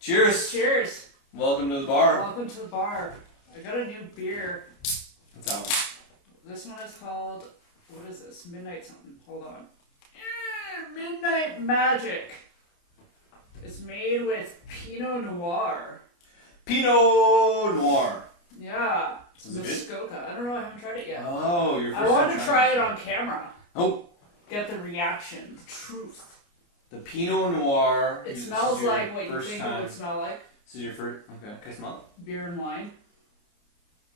Cheers. Cheers. Welcome to the bar. Welcome to the bar. I got a new beer. What's that one? This one is called, what is this? Midnight something. Hold on. Midnight Magic. It's made with Pinot Noir. Pinot Noir. Yeah. Is it good? Muskoka. I don't know. I haven't tried it yet. Oh, you're I wanted to try it on camera. Oh. Get the reaction. The truth. The Pinot Noir. It smells like what you think it would smell like. This is your first. Okay. Can I smell Beer and wine. it?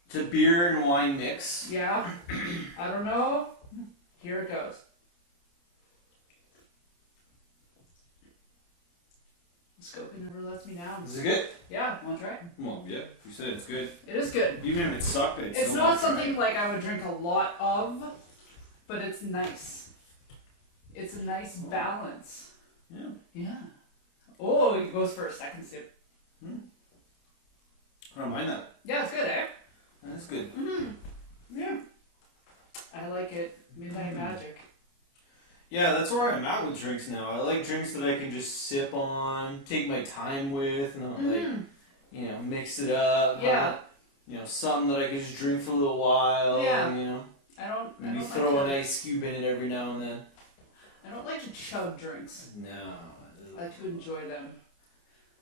It's a beer and wine mix. Yeah. I don't know. Here it goes. Muskoka never lets me down. Is it good? Yeah, want to try it? Well, yeah. You said it's good. It is good. Even if it sucked, It's not something like I would drink a lot of, but it's nice. It's a nice balance. Yeah. Yeah. Oh, it goes for a second sip. I don't mind that. Yeah, it's good, eh? That's good. Yeah. I like it. Midnight Magic. Yeah, that's where I'm at with drinks now. I like drinks that I can just sip on, take my time with, not like, mix it up. Yeah. Something that I can just drink for a little while. Yeah. I don't maybe like throw an to, ice cube in it every now and then. I don't like to chug drinks. No. I like to enjoy them.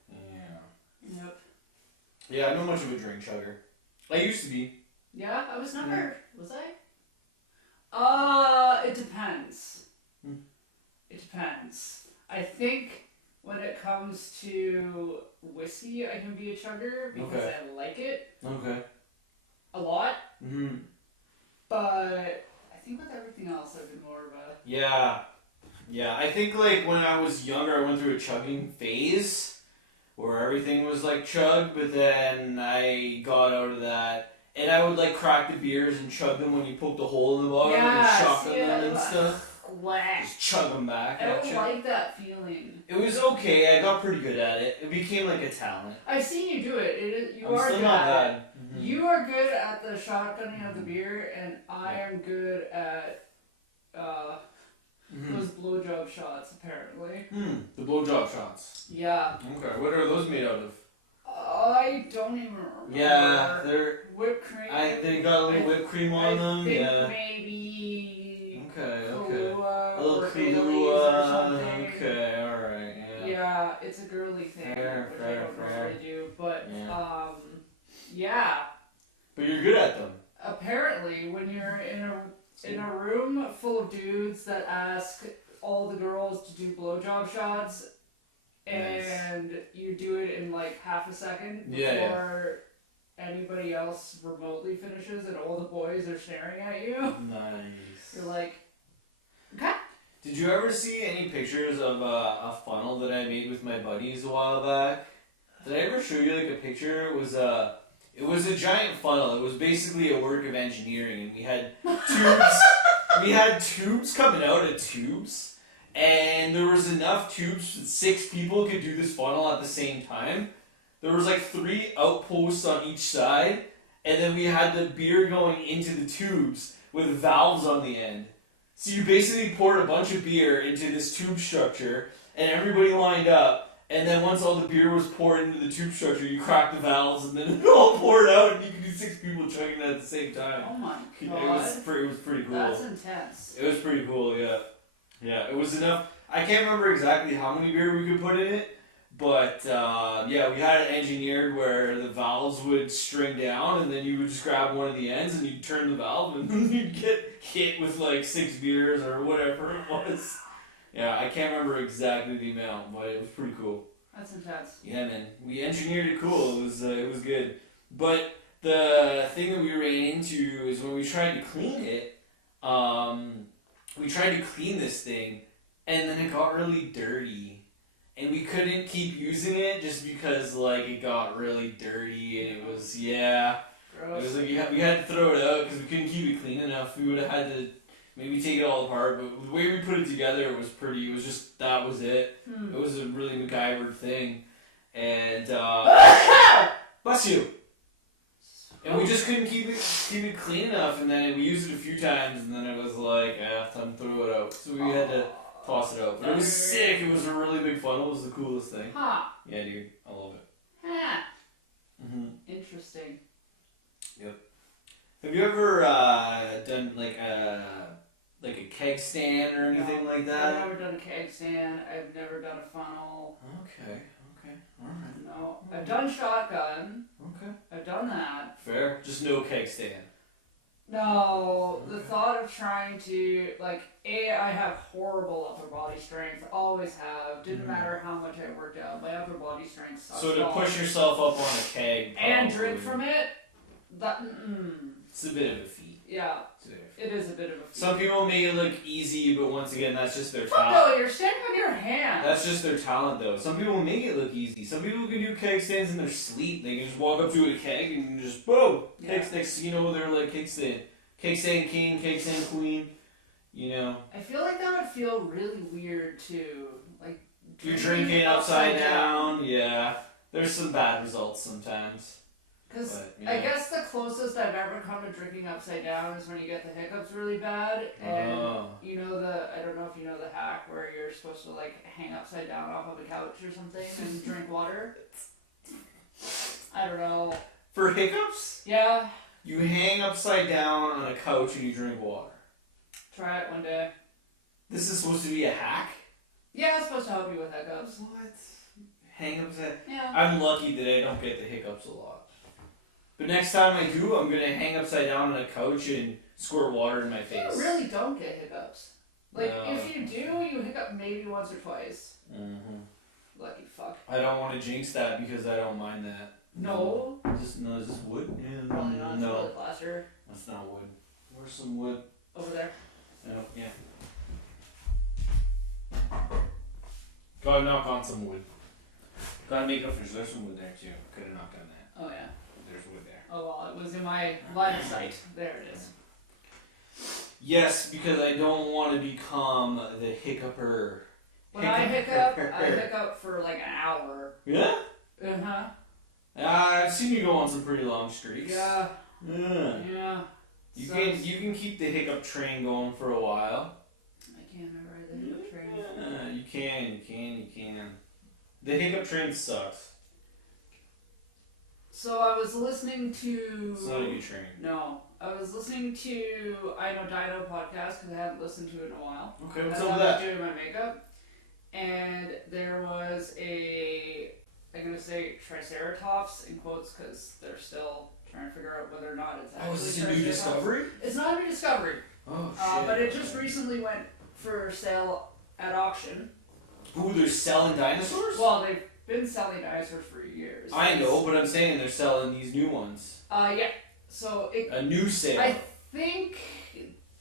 Yeah. Yep. Yeah, I'm not much of a drink chugger. I used to be. Yeah, I was never. Was I? It depends. It depends. I think when it comes to whiskey, I can be a chugger because I like it Okay. a lot. Mm-hmm. But I think with everything else, I've been more of a. Yeah. Yeah, I think like when I was younger, I went through a chugging phase where everything was like chug, but then I got out of that. And I would like crack the beers and chug them when you poked a hole in the bottom and shotgun them and stuff. Just chug them back. I don't like that feeling. It was okay. I got pretty good at it. It became like a talent. I've seen you do it. You I'm are still good not at bad. it. You are good at the shotgunning of the beer, and I am good at those blowjob shots, apparently. The blowjob shots. Yeah. Okay, what are those made out of? I don't even remember. Yeah, they're whipped cream. they got a little whipped cream on them. I think Yeah. maybe. Okay. Kahlua A little or Bailey's or Kahlua. something. Okay, all right. Yeah. Yeah, it's a girly thing, Fair, which I don't normally do, but yeah. But you're good at them. Apparently, when you're in a room full of dudes that ask all the girls to do blowjob shots, and you do it in like half a second before anybody else remotely finishes, and all the boys are staring at you. Nice. You're like, okay. Did you ever see any pictures of a funnel that I made with my buddies a while back? Did I ever show you like a picture? It was a giant funnel. It was basically a work of engineering, and we had tubes. We had tubes coming out of tubes, and there was enough tubes that 6 people could do this funnel at the same time. There was like 3 outposts on each side, and then we had the beer going into the tubes with valves on the end. So you basically poured a bunch of beer into this tube structure, and everybody lined up. And then once all the beer was poured into the tube structure, you cracked the valves, and then it all poured out, and you could do 6 people chugging it at the same time. Oh my god. It was pretty cool. That's intense. It was pretty cool, yeah. Yeah, it was enough. I can't remember exactly how many beer we could put in it, but we had it engineered where the valves would string down, and then you would just grab one of the ends, and you'd turn the valve, and then you'd get hit with like 6 beers or whatever it was. Yeah, I can't remember exactly the amount, but it was pretty cool. That's intense. Yeah, man. We engineered it cool. It was good. But the thing that we ran into is when we tried to clean it, we tried to clean this thing, and then it got really dirty. And we couldn't keep using it just because, like, it got really dirty, and it was, Gross. It was like we had to throw it out because we couldn't keep it clean enough. We would have had to maybe take it all apart, but the way we put it together, it was just, that was it. It was a really MacGyver thing. And, bless you! And we just couldn't keep it clean enough, and then we used it a few times, and then it was like, time to throw it out. So we had to toss it out. But it was sick. It was a really big funnel. It was the coolest thing. Huh. Yeah, dude. I love it. Huh. Interesting. Yep. Have you ever done like a keg stand or anything like that? I've never done a keg stand. I've never done a funnel. Okay. Alright. No. I've done shotgun. Okay. I've done that. Fair. Just no keg stand. No, the thought of trying to, like, I have horrible upper body strength. Always have. Didn't matter how much I worked out. My upper body strength sucks. So to push yourself up on a keg and drink from it, it's a bit of a feat. Yeah, it is a bit of a feat. Some people make it look easy, but once again, that's just their Fuck talent. no, you're standing on your hands. That's just their talent, though. Some people make it look easy. Some people can do keg stands in their sleep. They can just walk up to a keg and just boom. Keg sticks, they're like keg stand king, keg stand queen. I feel like that would feel really weird too. Like you're drinking upside down. Yeah, there's some bad results sometimes. Because I guess the closest I've ever come to drinking upside down is when you get the hiccups really bad, and I don't know if you know the hack where you're supposed to like hang upside down off of a couch or something and drink water. I don't know. For hiccups? Yeah. You hang upside down on a couch and you drink water. Try it one day. This is supposed to be a hack? Yeah, it's supposed to help you with hiccups. What? Hang upside? Yeah. I'm lucky that I don't get the hiccups a lot. But next time I do, I'm gonna hang upside down on a couch and squirt water in my face. You really don't get hiccups. Like, if you do, you hiccup maybe once or twice. Mm-hmm. Lucky fuck. I don't want to jinx that because I don't mind that. No. Is this wood? Yeah, Probably not. No. It's plaster. That's not wood. Where's some wood? Over there. Oh, yeah. Gotta knock on some wood. Gotta make up for there's some wood there too. Could have knocked on that. Oh yeah. There's wood there. Oh well, it was in my line of sight. There it is. Yes, because I don't want to become the hiccuper. When I hiccup for like an hour. Yeah? Uh-huh. I've seen you go on some pretty long streaks. Yeah. Yeah. You can keep the hiccup train going for a while. I can't ride the hiccup train. Yeah, you can. The hiccup train sucks. So I was listening to... It's not a good train. No. I was listening to I Know DINO podcast because I hadn't listened to it in a while. Okay, what's up up with I that? was doing my makeup. And there was I'm going to say Triceratops in quotes because they're still trying to figure out whether or not it's actually Oh, is this a new discovery? It's not a new discovery. Oh, shit. But it just recently went for sale at auction. Ooh, they're selling dinosaurs? Well, they've been selling dinosaurs for years. I know, but I'm saying they're selling these new ones. Yeah. So a new sale. I think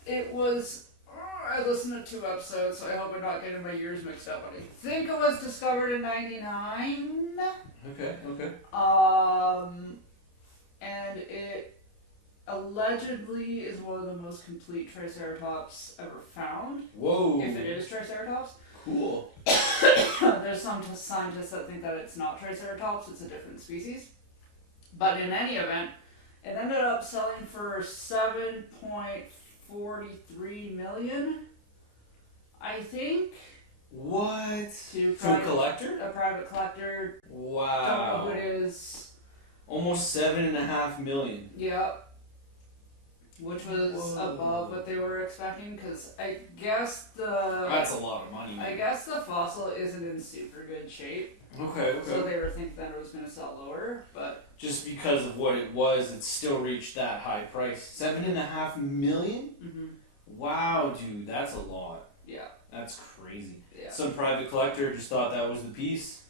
it was... I listened to 2 episodes, so I hope I'm not getting my years mixed up. But I think it was discovered in '99. Okay. And it allegedly is one of the most complete Triceratops ever found. Whoa. If it is Triceratops. Cool. There's some scientists that think that it's not Triceratops, it's a different species. But in any event, it ended up selling for $7.43 million, I think. What? To a collector? A private collector. Wow. Don't know who it is. Almost $7.5 million. Yep. Which was above what they were expecting, because I guess That's a lot of money. I guess the fossil isn't in super good shape. Okay. So they were thinking that it was going to sell lower, but... Just because of what it was, it still reached that high price. $7.5 million? Mm-hmm. Wow, dude, that's a lot. Yeah. That's crazy. Yeah. Some private collector just thought that was the piece.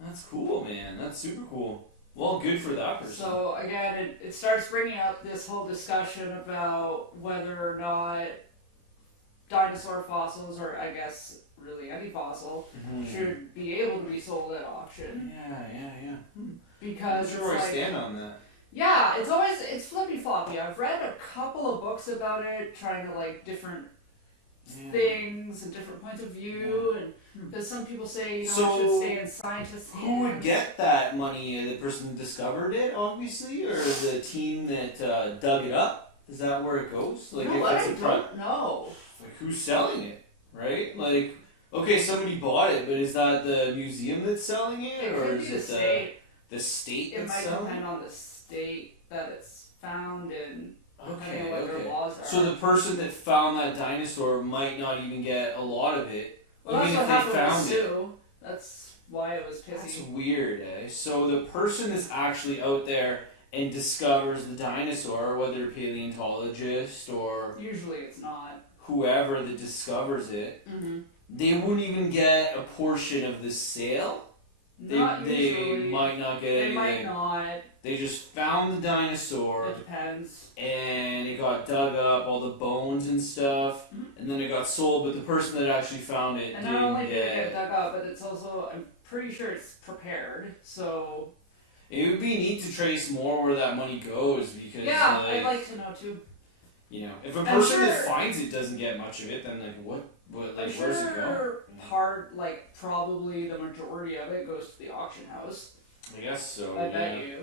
That's cool, man. That's super cool. Well, good for that person. So, again, it starts bringing up this whole discussion about whether or not dinosaur fossils, or I guess really any fossil, should be able to be sold at auction. Yeah. Because I'm sure I stand on that. Yeah, it's flippy floppy. I've read a couple of books about it, trying to like different things and different points of view, and because some people say it should stay in scientists' hands. Who would get that money? The person who discovered it, obviously, or the team that dug it up? Is that where it goes? Like, No, if I it's a don't know. Like, who's selling it? right? Like, okay, somebody bought it, but is that the museum that's selling it, It or could be is the it state. the state It that's might selling depend it? on the state that it's found in, depending Okay, on what their okay. laws are. So the person that found that dinosaur might not even get a lot of it, well, that's even what if happened they with found it. Sue. That's why it was That's pissy. weird, eh? So the person that's actually out there and discovers the dinosaur, whether paleontologist or Usually it's not. whoever that discovers it, Mm-hmm. they wouldn't even get a portion of the sale. Not They usually. might not get They anything. might not. They just found the dinosaur It depends. and it got dug up, all the bones and stuff, and then it got sold. But the person that actually found it And not didn't only did it get. get dug up, but it's also, I'm pretty sure it's prepared. So It would be neat to trace more where that money goes because, yeah, I'd like to know too. you know, if a I'm person that sure- finds it doesn't get much of it, then like what, I'm like where's it go? sure part, like probably the majority of it goes to the auction house. I guess so. I yeah. bet you.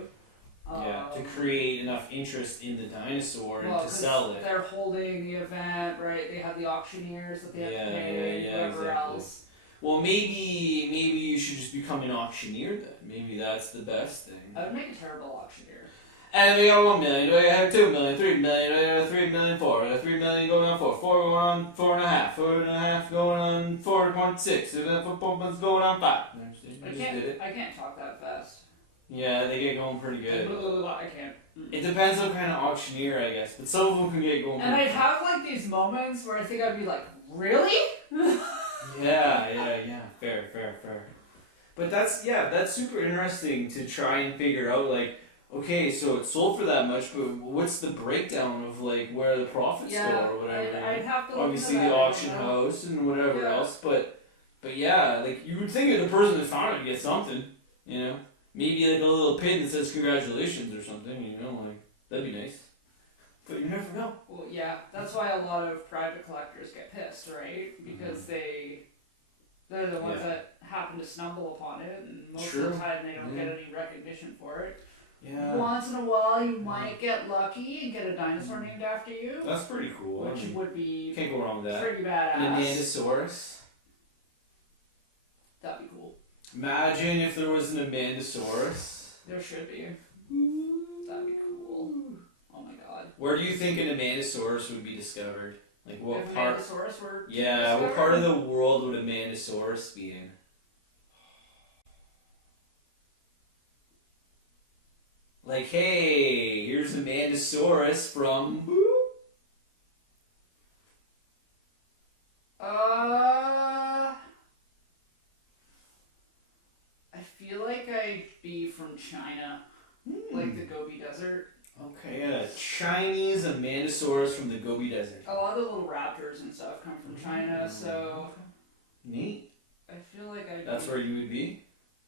Yeah, to create enough interest in the dinosaur and well, to 'cause sell it. They're holding the event, right? They have the auctioneers that they have to pay, Yeah, whatever exactly. else. Well, maybe you should just become an auctioneer then. Maybe that's the best thing. I would make a terrible auctioneer. And we got 1 million. Do I have 2 million? 3 million? Do I have 3 million? 4? I got 3 million going on 4. 4 going on 4.5. 4.5 going on 4.6. 4 months going on 5. I Just did it. can't talk that fast. Yeah, they get going pretty good. I can't. It depends what kind of auctioneer, I guess. But some of them can get going. And I'd pretty have like these moments where I think I'd be like, really? Yeah. Fair. But that's super interesting to try and figure out, like, okay, so it sold for that much, but what's the breakdown of, like, where the profits go or whatever? I'd have to look Obviously into the that, auction you know? house and whatever Yeah. else, but yeah, like, you would think that the person that found it would get something, you know? Maybe like a little pin that says congratulations or something, you know, like, that'd be nice. But you never know. Well, yeah, that's why a lot of private collectors get pissed, right? Because they're the ones Yeah. that happen to stumble upon it, and most True. of the time they don't Yeah. get any recognition for it. Yeah. Once in a while, you might get lucky and get a dinosaur named after you, That's pretty cool. which I mean, would be can't go wrong with that. pretty An badass. Amandasaurus. That'd be cool. Imagine if there was an Amandasaurus. There should be. That'd be cool. Oh my god. Where do you think an Amandasaurus would be discovered? Like what If part? Amandasaurus were Yeah, what discovered? part of the world would Amandasaurus be in? Like, hey, here's Amandasaurus from. I feel like I'd be from China, like the Gobi Desert. Okay, a Chinese Amandasaurus from the Gobi Desert. A lot of the little raptors and stuff come from China, so Neat. I feel like I'd. That's be, where you would be?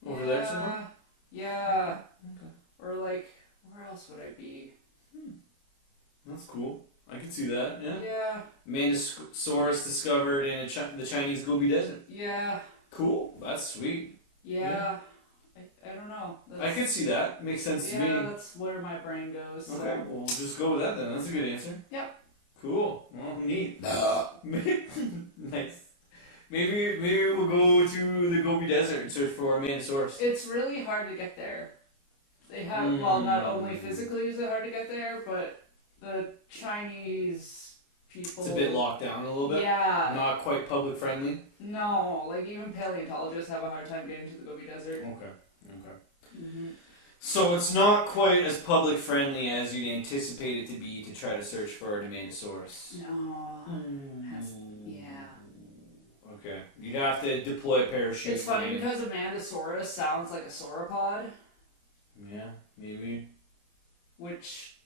Over there somewhere? Yeah. Okay. Or like, where else would I be? That's cool. I can see that, yeah. Yeah. Amandasaurus discovered in the Chinese Gobi Desert. Yeah. Cool. That's sweet. Yeah. I don't know. I can see that. Makes sense to me. Yeah, that's where my brain goes. So. Okay, well, we'll just go with that then. That's a good answer. Yep. Cool. Well, neat. Nice. Maybe we'll go to the Gobi Desert and search for Amandasaurus. It's really hard to get there. They have, well, not only physically is it hard to get there, but the Chinese people. It's a bit locked down a little bit. Yeah. Not quite public friendly. No, like even paleontologists have a hard time getting to the Gobi Desert. Okay. Mm-hmm. So it's not quite as public friendly as you'd anticipate it to be to try to search for an Amandasaurus. No. Yeah. Okay. You'd have to deploy a parachute. It's funny because Amandasaurus sounds like a sauropod, Yeah, maybe. which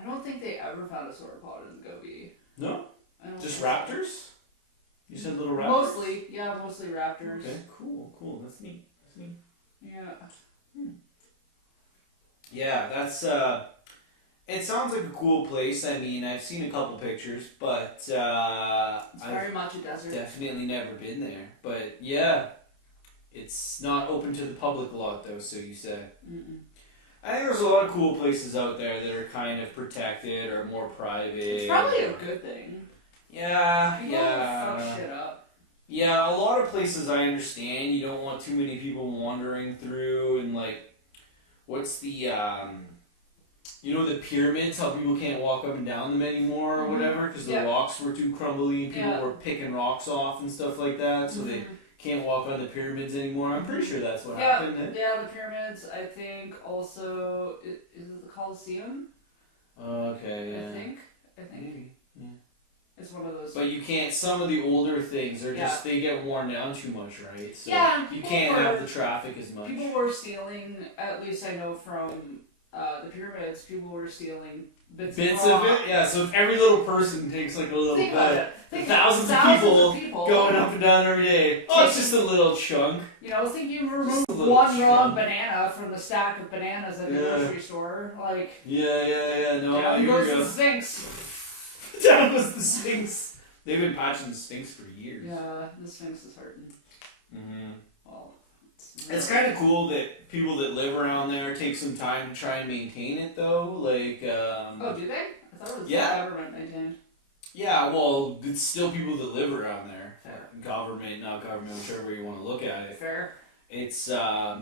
I don't think they ever found a sauropod in the Gobi. No? I don't Just think so. raptors? You said little raptors? Mostly raptors. Okay, cool. That's neat. Yeah. Yeah, that's it sounds like a cool place. I mean, I've seen a couple pictures, but It's I've very much a desert. definitely never been there. But yeah, it's not open to the public a lot though, so you say. Mm-mm. I think there's a lot of cool places out there that are kind of protected or more private. It's probably a good thing. Yeah, People don't yeah. fuck shit up. Yeah, a lot of places I understand you don't want too many people wandering through, and like, what's the the pyramids, how people can't walk up and down them anymore or whatever because the rocks were too crumbly and people were picking rocks off and stuff like that, so they can't walk on the pyramids anymore. I'm pretty sure that's what happened. Eh? Yeah, the pyramids. I think also is it the Colosseum? Okay, yeah. I think. Maybe. Yeah. It's one of those. But you can't. Some of the older things are just they get worn down too much, right? So you can't have the traffic as much. People were stealing. At least I know from the pyramids. People were stealing bits of it. Yeah. So if every little person takes like a little bit, thousands of people going up and down every day. Oh, it's just a little chunk. You know, I was thinking you remove one wrong banana from the stack of bananas at the grocery store, like. Yeah. No, down goes the Sphinx. Down goes the Sphinx. They've been patching the Sphinx for years. Yeah, the Sphinx is hurting. Well, it's kind of cool that people that live around there take some time to try and maintain it, though. Like, oh, do they? I thought it was government maintained. Yeah, well, it's still people that live around there. Fair. Government, not government, whichever way you want to look at it. Fair. It's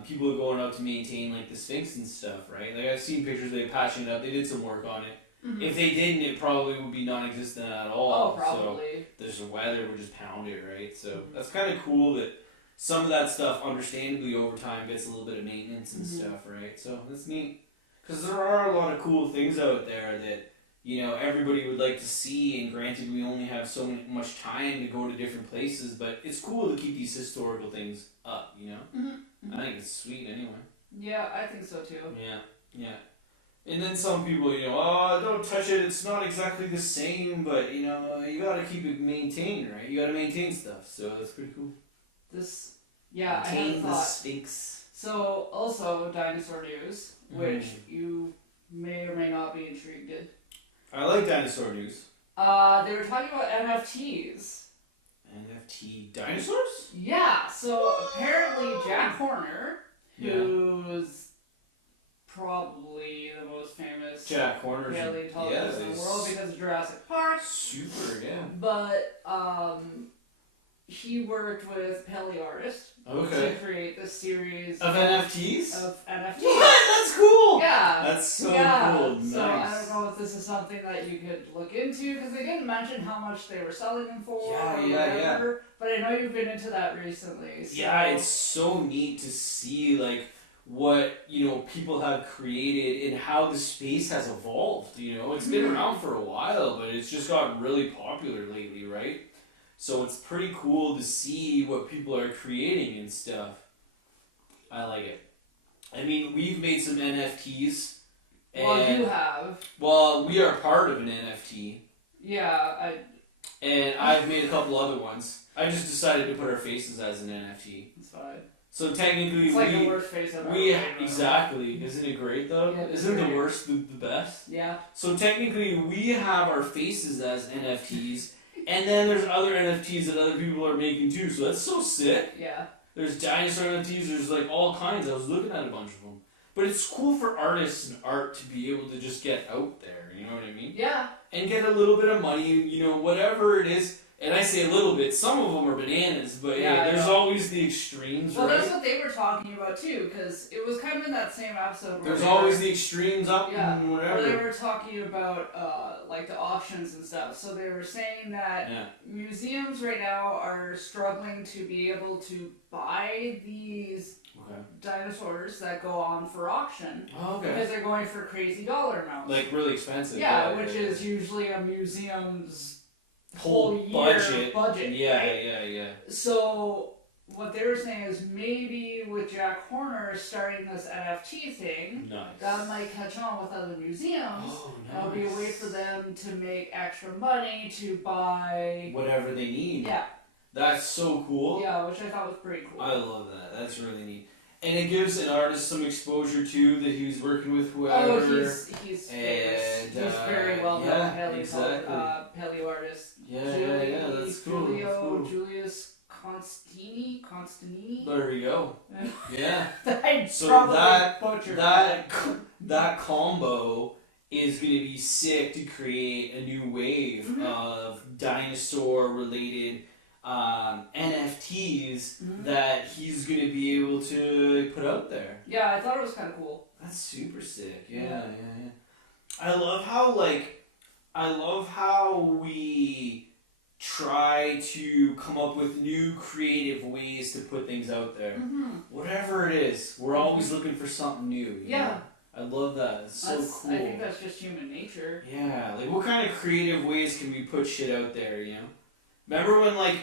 people going out to maintain like the Sphinx and stuff, right? Like I've seen pictures of they patching it up. They did some work on it. Mm-hmm. If they didn't, it probably would be non-existent at all. Oh, probably. So there's the weather would just pound it, right? So that's kind of cool that some of that stuff, understandably, over time gets a little bit of maintenance and stuff, right? So that's neat. Because there are a lot of cool things out there that, you know, everybody would like to see, and granted, we only have so much time to go to different places, but it's cool to keep these historical things up, you know? Mm-hmm. I think it's sweet anyway. Yeah, I think so too. Yeah. And then some people, you know, oh, don't touch it, it's not exactly the same, but, you know, you gotta keep it maintained, right? You gotta maintain stuff, so that's pretty cool. I maintain the Sphinx. So, also, dinosaur news, which you may or may not be intrigued in. I like dinosaur news. They were talking about NFTs. NFT dinosaurs? Yeah, so apparently Jack Horner, who's probably the most famous paleontologist in the world because of Jurassic Park. Super, yeah. But he worked with PaleoArtist to create this series of NFTs. What? That's cool. Yeah, that's so cool. Nice. So I don't know if this is something that you could look into because they didn't mention how much they were selling them for. Yeah. But I know you've been into that recently. So. Yeah, it's so neat to see like what, you know, people have created and how the space has evolved. You know, it's been around for a while, but it's just gotten really popular lately, right? So it's pretty cool to see what people are creating and stuff. I like it. I mean, we've made some NFTs. Well, you have. Well, we are part of an NFT. Yeah, And I've made a couple other ones. I just decided to put our faces as an NFT. It's fine. So technically, it's like the worst face I've ever made. Exactly. Isn't it great though? Yeah, Isn't the worst the best? Yeah. So technically, we have our faces as NFTs. And then there's other NFTs that other people are making too, so that's so sick. Yeah. There's dinosaur NFTs, there's like all kinds. I was looking at a bunch of them. But it's cool for artists and art to be able to just get out there, you know what I mean? Yeah. And get a little bit of money, you know, whatever it is. And I say a little bit, some of them are bananas, but yeah, there's always the extremes, right? Well, that's what they were talking about too, because it was kind of in that same episode where there's always the extremes up and whatever. Where they were talking about like the auctions and stuff. So they were saying that museums right now are struggling to be able to buy these dinosaurs that go on for auction. Because they're going for crazy dollar amounts. Like really expensive. Yeah, which is usually a museum's whole budget. Yeah. So what they were saying is maybe with Jack Horner starting this NFT thing, that might catch on with other museums. That'll be a way for them to make extra money to buy whatever they need. Yeah. That's so cool. Yeah, which I thought was pretty cool. I love that. That's really neat. And it gives an artist some exposure too, that he's working with whoever. Oh, he's famous. He's very well known paleo artist. Yeah, that's cool. Julius Constantini. There we go. Yeah. So that combo is going to be sick to create a new wave of dinosaur related NFTs that he's going to be able to put out there. Yeah, I thought it was kind of cool. That's super sick. Yeah. I love how we try to come up with new creative ways to put things out there. Whatever it is, we're always looking for something new. You know? I love that. It's so cool. I think that's just human nature. Yeah, like what kind of creative ways can we put shit out there, you know? Remember when like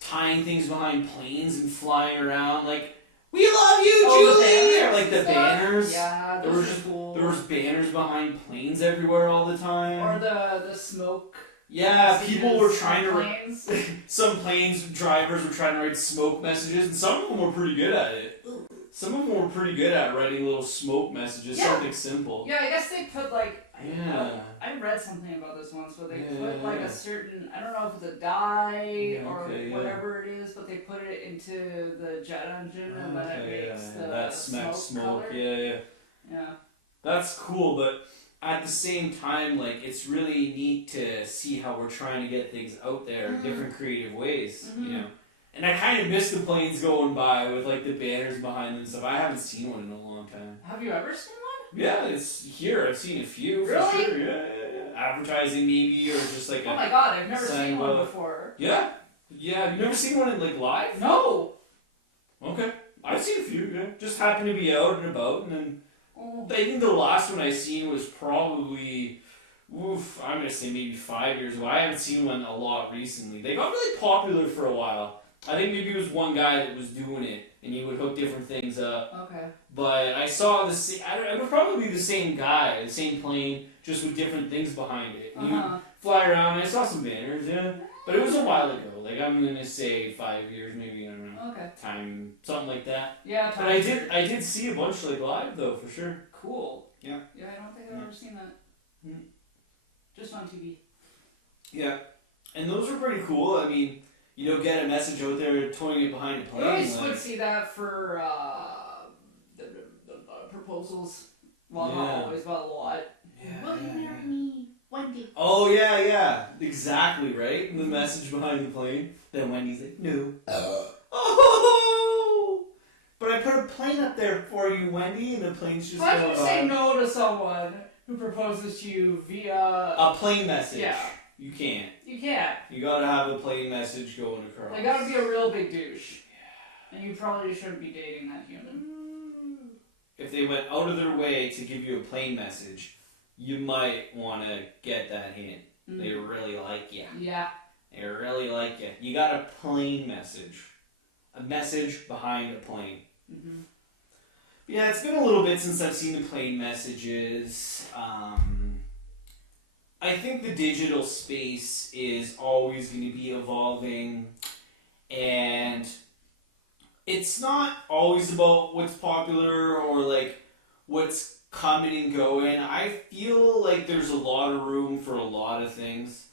tying things behind planes and flying around like, we love you, Julie! Or like the banners. Yeah, those are cool. There was banners behind planes everywhere all the time. Or the smoke. Yeah, people were trying to planes. some planes drivers were trying to write smoke messages, and some of them were pretty good at it. Some of them were pretty good at writing little smoke messages, something simple. Yeah, I guess they put like. Yeah. I read something about this once where they put like a certain, I don't know if it's a dye or whatever it is, but they put it into the jet engine and then it makes the smoke color. Yeah. That's cool, but at the same time, like, it's really neat to see how we're trying to get things out there in different creative ways, you know? And I kind of miss the planes going by with, like, the banners behind them and stuff. I haven't seen one in a long time. Have you ever seen one? Yeah, it's here. I've seen a few, for really? sure. Yeah. Advertising, maybe, or just, like, oh my god, I've never seen one before. Yeah? Yeah, you've never seen one in, like, live? No! Okay. I've seen a few, yeah. Just happened to be out and about, and then... I think the last one I seen was probably, I'm going to say maybe 5 years ago. I haven't seen one a lot recently. They got really popular for a while. I think maybe it was one guy that was doing it, and he would hook different things up. Okay. But I saw it would probably be the same guy, the same plane, just with different things behind it. And he would fly around, and I saw some banners, yeah. But it was a while ago. Like, I'm going to say 5 years, maybe, I don't know. Okay. Time, something like that. Yeah, but I did see a bunch, like, live, though, for sure. Cool. Yeah. Yeah, I don't think I've ever seen that. Just on TV. Yeah. And those are pretty cool. I mean, you don't get a message out there towing it behind a plane. I always would see that for the proposals. Well, not always, but a lot. Yeah. Will you marry me, Wendy? Oh, yeah. Exactly, right? The message behind the plane. Then Wendy's like, no. Oh! But I put a plane up there for you, Wendy, and the plane's just Why do you say no to someone who proposes to you via... a plane message. Yeah. You can't. You can't. You gotta have a plain message going across. They gotta be a real big douche. Yeah. And you probably shouldn't be dating that human. If they went out of their way to give you a plain message, you might want to get that hint. They really like you. Yeah. They really like you. You got a plain message. A message behind a plane. Yeah, it's been a little bit since I've seen the plain messages. I think the digital space is always going to be evolving, and it's not always about what's popular or like what's coming and going. I feel like there's a lot of room for a lot of things,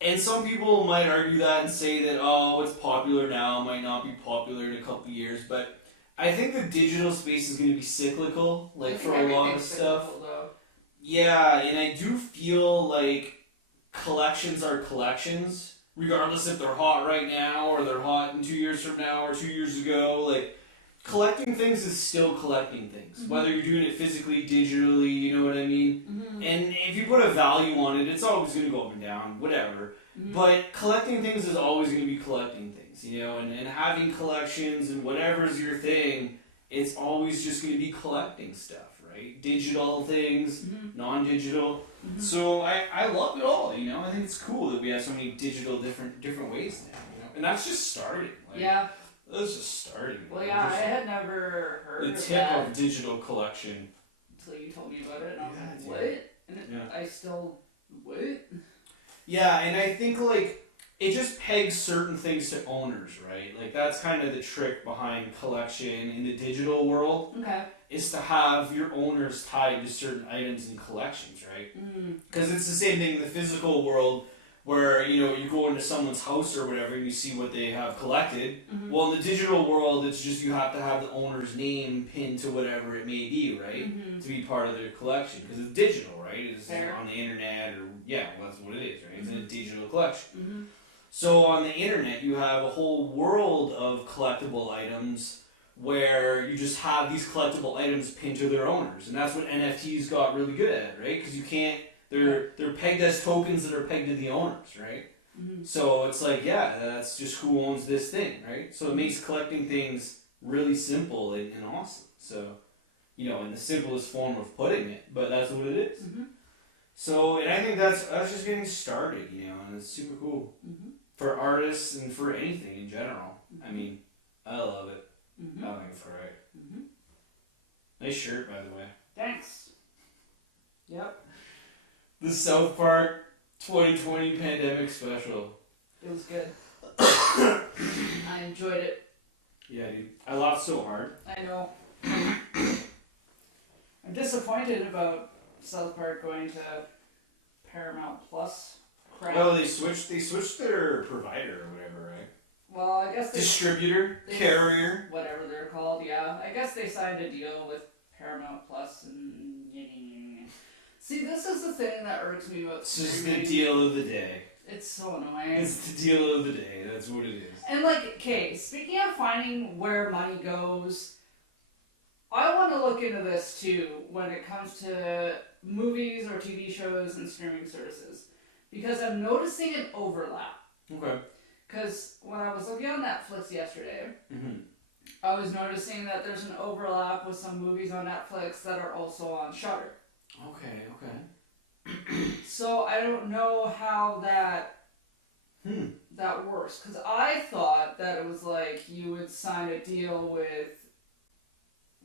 and some people might argue that and say that, oh, what's popular now might not be popular in a couple of years, but I think the digital space is going to be cyclical, like for a lot of stuff. Yeah, and I do feel like collections are collections, regardless if they're hot right now or they're hot in 2 years from now or 2 years ago. Like, collecting things is still collecting things, whether you're doing it physically, digitally, you know what I mean? And if you put a value on it, it's always going to go up and down, whatever. But collecting things is always going to be collecting things, you know, and having collections and whatever's your thing, it's always just going to be collecting stuff. Right? Digital things, non-digital. So I love it all, you know. I think it's cool that we have so many digital different ways now, you know. And that's just starting. Like, that's just starting. Well, yeah, I had never heard the of tip that of digital collection. until you told me about it, and I was like, what? And I still, what? Yeah, and I think, like, it just pegs certain things to owners, right? Like, that's kind of the trick behind collection in the digital world. Okay. Is to have your owners tied to certain items and collections, right? Because it's the same thing in the physical world where, you know, you go into someone's house or whatever and you see what they have collected. Well, in the digital world, it's just you have to have the owner's name pinned to whatever it may be, right? To be part of their collection. Because it's digital, right? It's on the internet or, that's what it is, right? It's in a digital collection. So on the internet, you have a whole world of collectible items where you just have these collectible items pinned to their owners, and that's what NFTs got really good at, right? Because you can't. They're pegged as tokens that are pegged to the owners, right? Mm-hmm. So it's like, yeah, that's just who owns this thing, right? So it makes collecting things really simple and awesome. So, in the simplest form of putting it, but that's what it is. Mm-hmm. So, and I think that's just getting started, and it's super cool Mm-hmm. for artists and for anything in general. I mean, I love it. Mm-hmm. I think it's alright. Mm-hmm. Nice shirt, by the way. Thanks. Yep. The South Park 2020 pandemic special. It was good. I enjoyed it. Yeah, dude. I laughed so hard. I know. I'm disappointed about South Park going to Paramount Plus. Crap. Well, they switched their provider or whatever, right? Well, I guess Distributor, carrier. whatever they're called, yeah. I guess they signed a deal with Paramount Plus and see, this is the thing that irks me about This is streaming. the deal of the day. It's so annoying. It's the deal of the day. That's what it is. And okay, speaking of finding where money goes, I want to look into this too when it comes to movies or TV shows and streaming services. Because I'm noticing an overlap. Okay. Because when I was looking on Netflix yesterday, Mm-hmm. I was noticing that there's an overlap with some movies on Netflix that are also on Shudder. Okay. So I don't know how that works. Because I thought that it was like you would sign a deal with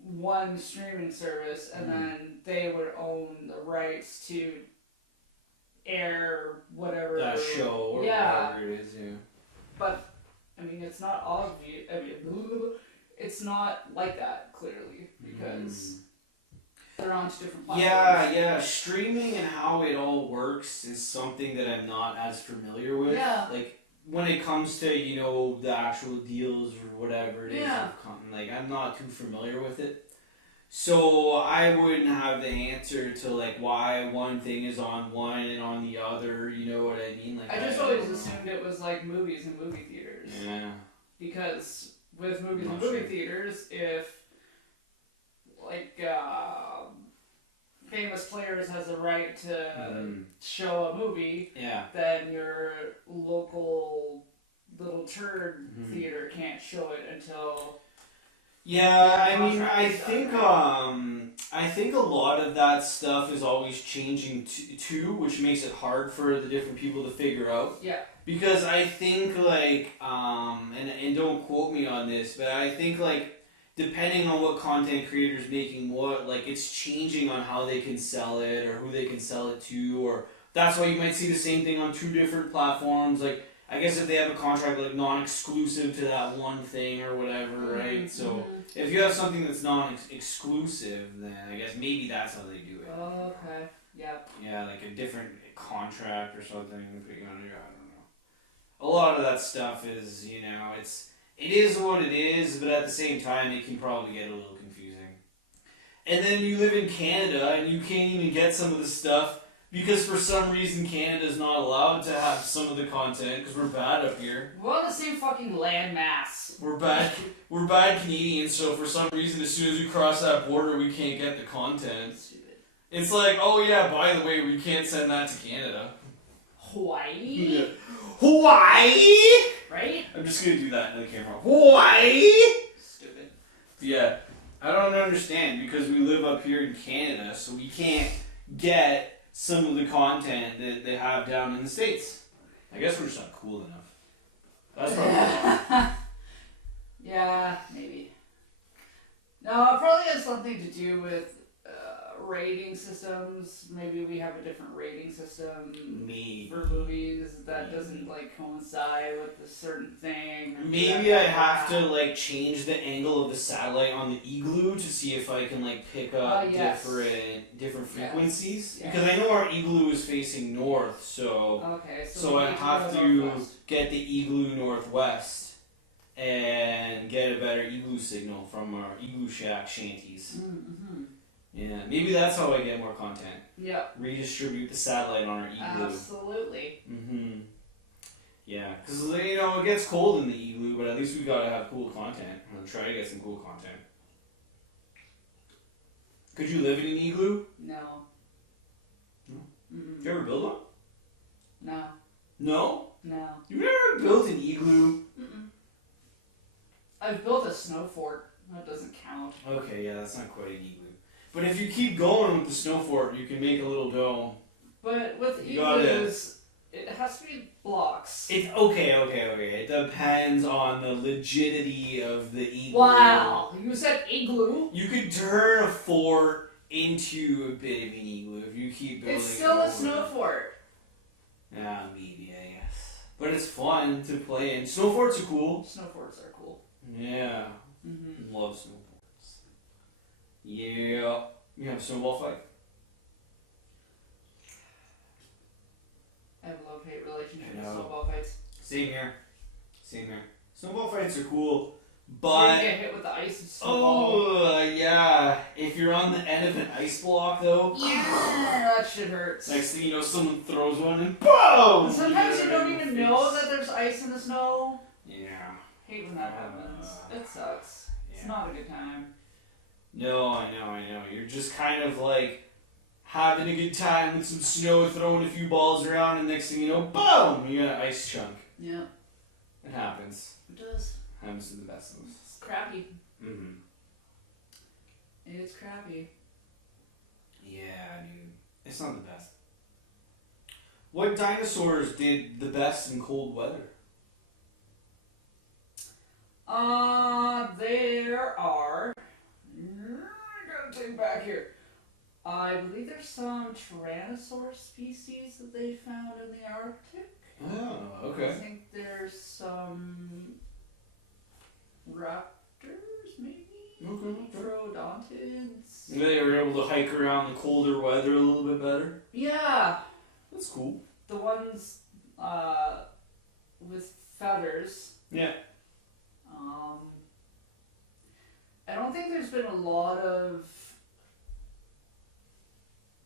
one streaming service and then they would own the rights to air whatever That show or whatever it is, yeah. But I mean, it's not obvious. I mean, it's not like that clearly because they're on two different platforms. Yeah. Streaming and how it all works is something that I'm not as familiar with. Yeah. Like when it comes to the actual deals or whatever it is, Yeah. like I'm not too familiar with it. So I wouldn't have the answer to why one thing is on one and on the other. You know what I mean? I just always assumed it was like movies and movie theaters. Yeah. Because with movies Not and movie sure. theaters, if famous players has a right to show a movie, Yeah. then your local little turd theater can't show it until. Yeah, I mean, I think a lot of that stuff is always changing too, which makes it hard for the different people to figure out. Yeah. Because I think and don't quote me on this, but I think depending on what content creator's making what, it's changing on how they can sell it or who they can sell it to, or that's why you might see the same thing on two different platforms. I guess if they have a contract non-exclusive to that one thing or whatever, right? So if you have something that's non-exclusive, then I guess maybe that's how they do it. Oh, okay. Yeah. Yeah, a different contract or something. I don't know. A lot of that stuff is, it is what it is, but at the same time, it can probably get a little confusing. And then you live in Canada, and you can't even get some of the stuff because for some reason Canada's not allowed to have some of the content because we're bad up here. We're on the same fucking landmass. We're bad Canadians, so for some reason as soon as we cross that border we can't get the content. Stupid. It's like, oh yeah, by the way, we can't send that to Canada. Hawaii? Yeah. Hawaii! Right? I'm just gonna do that in the camera. Hawaii! Stupid. Yeah. I don't understand because we live up here in Canada, so we can't get some of the content that they have down in the States. I guess we're just not cool enough. That's probably why. Yeah, maybe. No, it probably has something to do with rating systems. Maybe we have a different rating system for movies that doesn't coincide with a certain thing. Maybe I have to change the angle of the satellite on the igloo to see if I can pick up different frequencies. Yes. Because I know our igloo is facing north, so Okay, so I have to get the igloo northwest and get a better igloo signal from our igloo shack shanties. Mm-hmm. Yeah, maybe that's how I get more content. Yeah. Redistribute the satellite on our igloo. Absolutely. Mm-hmm. Yeah, because you know it gets cold in the igloo, but at least we gotta have cool content. I'm gonna try to get some cool content. Could you live in an igloo? No. No? Mm-mm. Did you ever build one? No. No? No. You've never built an igloo? Mm-mm. I've built a snow fort. That doesn't count. Okay, yeah, that's not quite an igloo. But if you keep going with the snow fort, you can make a little dome. But with You got igloos, it has to be blocks. Okay. It depends on the legitimacy of the igloo. Wow, you said igloo? You could turn a fort into a bit of an igloo if you keep building. It's still a it snow over. fort. Yeah, maybe, I guess. But it's fun to play in. Snow forts are cool. Snow forts are cool. Yeah. Mm-hmm. Love snow forts. Yeah. You have a snowball fight? I have a love-hate relationship I with know. snowball fights. Same here. Snowball fights are cool, You but get hit with the ice and snowball. yeah. If you're on the end of an ice block though, Yeah, that shit hurts. next thing you know, someone throws one and boom! Sometimes you don't in even the know face. that there's ice in the snow. Yeah. Hate when that happens. It sucks. It's Yeah. not a good time. No, I know. You're just kind of like having a good time with some snow, throwing a few balls around, and next thing you know, boom! You got an ice chunk. Yeah, It happens. it does. Happens to the best of us. It's crappy. Mm-hmm. It's crappy. Yeah, dude. It's not the best. What dinosaurs did the best in cold weather? There are. I gotta take back here. I believe there's some Tyrannosaur species that they found in the Arctic. Oh, I okay. think there's some raptors, maybe? Okay. Troodontids. They were able to hike around the colder weather a little bit better. Yeah, That's cool. the ones with feathers. Yeah. I don't think there's been a lot of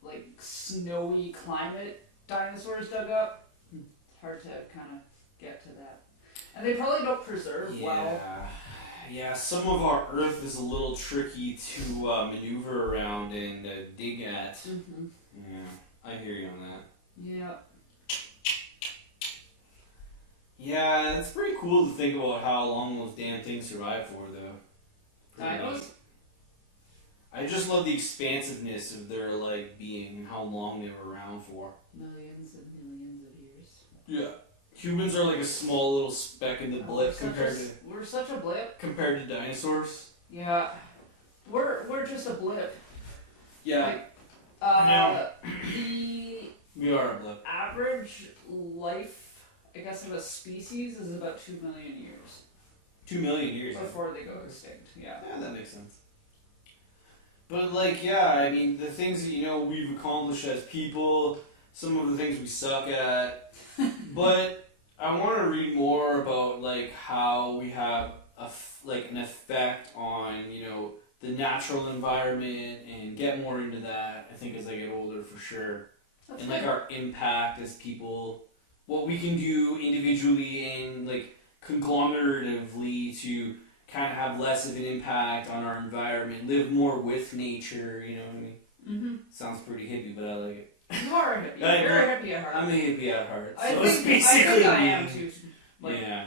like snowy climate dinosaurs dug up. It's hard to kind of get to that, and they probably don't preserve well. Yeah, some of our Earth is a little tricky to maneuver around and dig at. Mm-hmm. Yeah, I hear you on that. Yeah. Yeah, it's pretty cool to think about how long those damn things survive for, though. Pretty Dinos? neat. I just love the expansiveness of their being and how long they were around for. Millions and millions of years. Yeah, humans are like a small little speck in the blip We're such a blip. compared to dinosaurs. Yeah. We're just a blip. Yeah, Like, the we are a blip. average life, I guess, of a species is about 2 million years 2 million years. before they go extinct. Yeah. Yeah, that makes sense. But I mean, the things that we've accomplished as people, some of the things we suck at. But I want to read more about how we have an effect on the natural environment and get more into that. I think as I get older, for sure, That's and good. our impact as people, what we can do individually and conglomeratively to kind of have less of an impact on our environment, live more with nature, you know what I mean? Mm-hmm. Sounds pretty hippie, but I like it. You are a hippie. I You're a agree. hippie at heart. I'm a hippie at heart, so I it's think basically I me. am too. Yeah.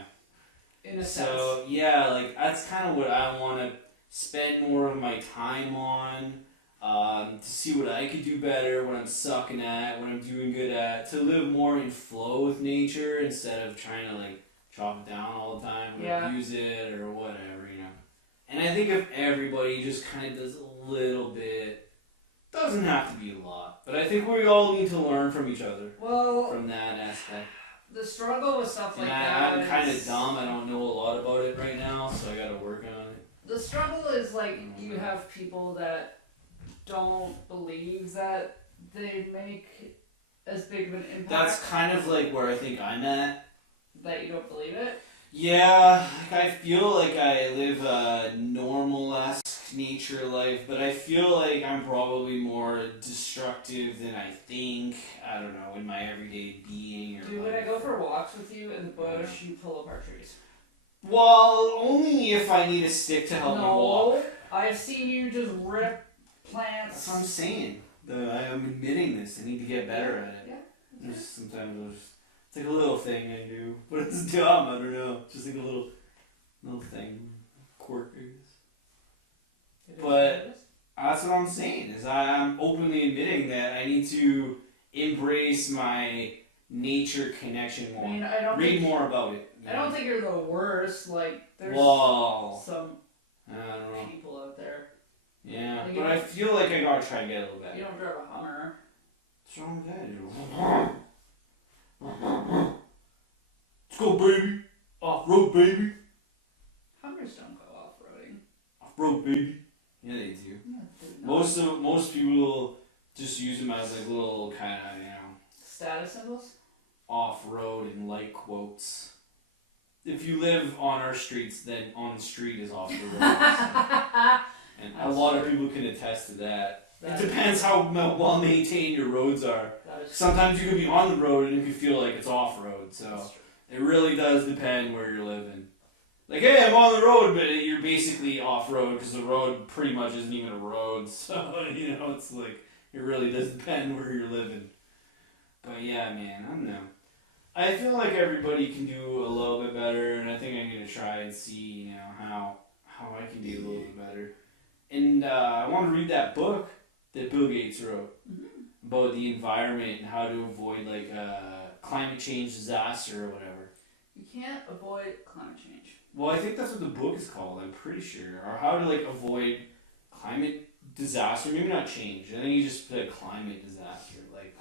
In a sense. So, yeah, that's kind of what I want to spend more of my time on, to see what I could do better, what I'm sucking at, what I'm doing good at, to live more in flow with nature instead of trying to, chop it down all the time or Yeah. abuse it or whatever, And I think if everybody just kind of does a little bit, doesn't have to be a lot, but I think we all need to learn from each other Well, from that aspect. the struggle with stuff like And that I'm kind of is- dumb. I don't know a lot about it right now, so I got to work on it. The struggle is you have people that don't believe that they make as big of an impact. That's kind of where I think I'm at. That you don't believe it. Yeah, I feel like I live a normal-esque nature life, but I feel like I'm probably more destructive than I think. I don't know, in my everyday being or Dude, when I go for walks with you in the bush, you pull apart trees. Well, only if I need a stick to help me walk. No, I've seen you just rip plants. That's what I'm saying. I am admitting this. I need to get better at it. Yeah. Sometimes it's like a little thing I do, but it's dumb. I don't know. Just like a little thing, quirk, I guess. But that's what I'm saying. Is I'm openly admitting that I need to embrace my nature connection more. I mean, I don't read think, more about it. I don't think you're the worst. Like, there's some I don't know. people out there. Yeah, like but I feel like I gotta try to get a little better. You don't drive a Hummer. What's wrong with that? Let's go, baby. Off-road, baby. Hummers don't go off-roading. Off-road, baby. Yeah, they do. Most people just use them as like little kind of, status symbols? Off-road and light quotes. If you live on our streets, then on the street is off the road. And a lot of people can attest to that. It depends how well maintained your roads are. Sometimes you could be on the road and you could feel like it's off-road. So it really does depend where you're living. Like, hey, I'm on the road, but you're basically off-road because the road pretty much isn't even a road. So, it's like, it really does depend where you're living. But yeah, man, I don't know. I feel like everybody can do a little bit better, and I think I need to try and see, how I can do a little bit better. And I want to read that book that Bill Gates wrote about the environment and how to avoid like climate change disaster or whatever. You can't avoid climate change. Well, I think that's what the book is called. I'm pretty sure, or how to like avoid climate disaster. Maybe not change. I think you just put climate disaster, like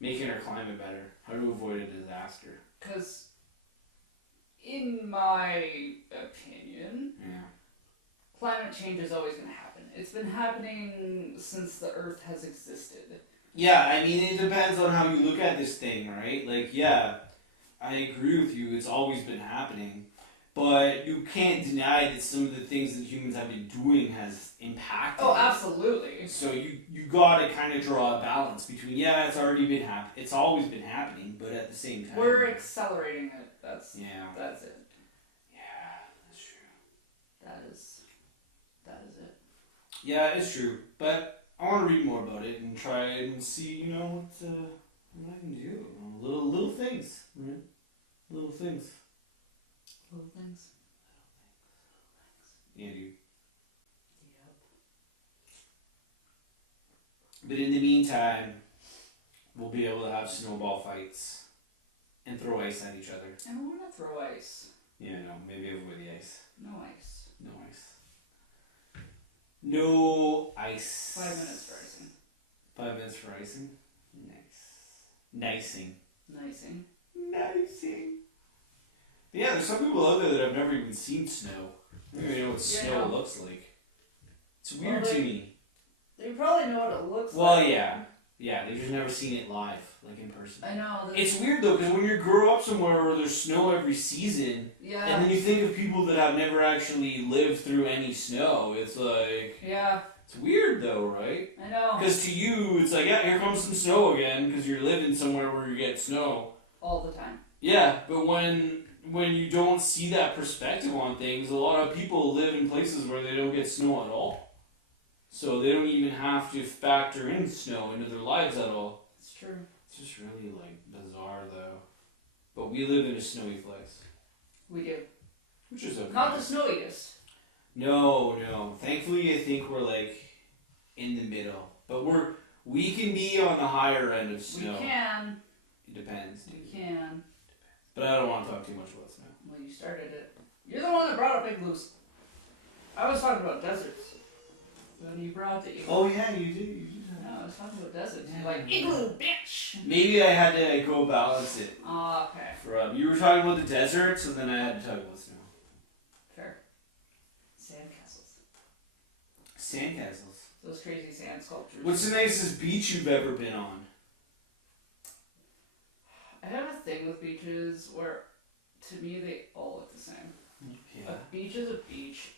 making our climate better. How to avoid a disaster. Because, in my opinion, climate change is always going to happen. It's been happening since the Earth has existed. Yeah, I mean, it depends on how you look at this thing, right? Like, yeah, I agree with you. It's always been happening. But you can't deny that some of the things that humans have been doing has impacted. Oh, absolutely. So you gotta kind of draw a balance between, it's already been happening. It's always been happening, but at the same time... We're accelerating it. That's it. Yeah, that's true. That is it. Yeah, it's true. But I want to read more about it and try and see, what I can do. Little things, right? Little things. Little things. Yeah, dude. Yep. But in the meantime, we'll be able to have snowball fights and throw ice at each other. I don't want to throw ice. Yeah, no, maybe avoid the ice. No ice. No ice. No ice. 5 minutes for icing. 5 minutes for icing? Nice. Nicing. But yeah, there's some people out there that have never even seen snow. I don't even know what snow looks like. It's weird to me. They probably know what it looks like. Well, yeah. Yeah, they've just never seen it live, like in person. I know. It's weird though, because when you grow up somewhere where there's snow every season, and then you think of people that have never actually lived through any snow, it's like... Yeah. It's weird though, right? I know. Because to you, it's like, here comes some snow again, because you're living somewhere where you get snow. All the time. Yeah, but when you don't see that perspective on things, a lot of people live in places where they don't get snow at all. So they don't even have to factor in snow into their lives at all. It's true. It's just really, bizarre, though. But we live in a snowy place. We do. Which is okay. Not the snowiest. No. Thankfully, I think we're, in the middle. But we can be on the higher end of snow. We can. It depends. We can. But I don't want to talk too much about snow. Well, you started it. You're the one that brought up igloos. I was talking about deserts. When you brought the igloo. Oh, yeah, you did. No, I was talking about deserts. You're like, igloo, bitch! Maybe I had to go balance it. Oh, okay. You were talking about the desert, so then I had to talk about snow. Fair. Sandcastles. Sandcastles? Those crazy sand sculptures. What's the nicest beach you've ever been on? I have a thing with beaches where, to me, they all look the same. Yeah. A beach is a beach.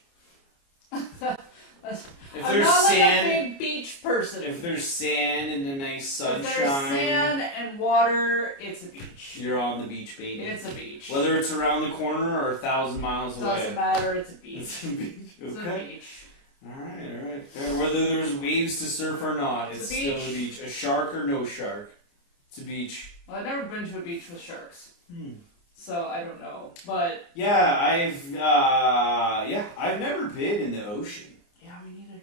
If I'm there's not like sand, a big beach person. if there's sand and a nice If there's sunshine, sand and water, it's a beach. you're on the beach, baby. It's a beach. Whether it's around the corner or 1,000 miles away. Doesn't matter, it's a beach. It's a beach. It's Okay. a beach. Alright. Whether there's waves to surf or not, it's still a beach. A shark or no shark. It's a beach. Well, I've never been to a beach with sharks. So I don't know. But yeah, I've never been in the ocean. yeah, me neither.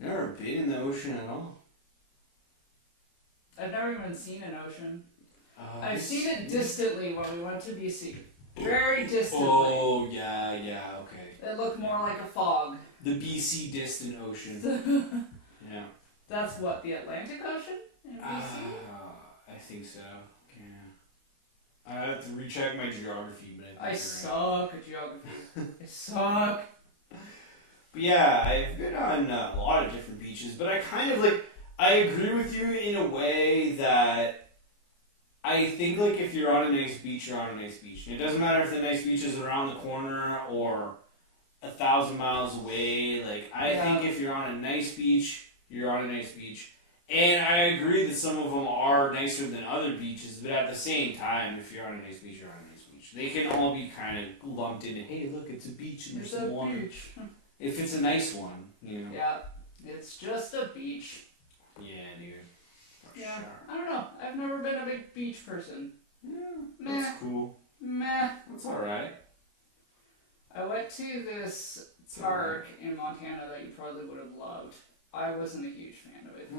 Never been in the ocean at all. I've never even seen an ocean. I've seen it distantly when we went to BC. Very distantly. Oh, yeah, okay. It looked more like a fog. The BC distant ocean. Yeah. That's what, the Atlantic Ocean in BC? I think so. Yeah. I have to recheck my geography, but I suck at geography. I suck. But yeah, I've been on a lot of different beaches, but I agree with you in a way that I think if you're on a nice beach, you're on a nice beach. And it doesn't matter if the nice beach is around the corner or 1,000 miles away. I think if you're on a nice beach, you're on a nice beach. And I agree that some of them are nicer than other beaches, but at the same time, if you're on a nice beach, you're on a nice beach. They can all be kind of lumped in. Hey, look, it's a beach and there's some water. Beach. If it's a nice one, you know. Yeah, it's just a beach. Yeah, dude. Yeah, Sure. I don't know. I've never been a big beach person. Yeah, Meh. that's cool. Meh. That's alright. I went to this park in Montana that you probably would have loved. I wasn't a huge fan of it.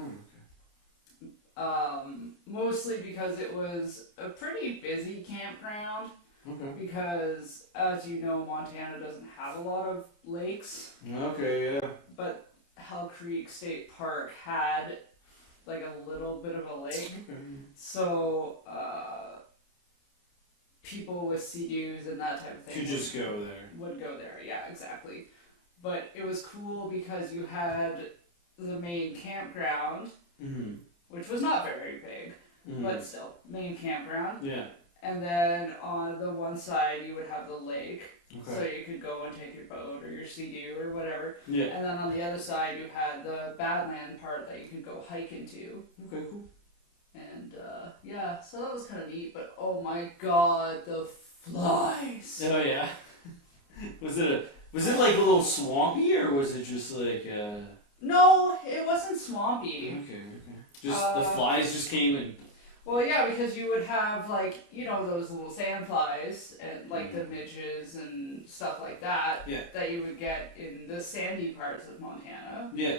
Mostly because it was a pretty busy campground. Okay. Because, as you know, Montana doesn't have a lot of lakes. Okay, yeah. But Hell Creek State Park had a little bit of a lake. So, people with Sea-Doos and that type of thing Could just go there. would go there, yeah, exactly. But it was cool because you had the main campground, which was not very big, but still, main campground. Yeah. And then on the one side you would have the lake, Okay. so you could go and take your boat or your Sea-Doo or whatever. Yeah. And then on the other side you had the Badland part that you could go hike into. Okay, cool. And yeah, so that was kind of neat, but oh my god, the flies! Oh yeah. Was it a little swampy or was it just No, it wasn't swampy. Okay. Just the flies just came and Well, yeah, because you would have those little sand flies and the midges and stuff like that that you would get in the sandy parts of Montana. Yeah.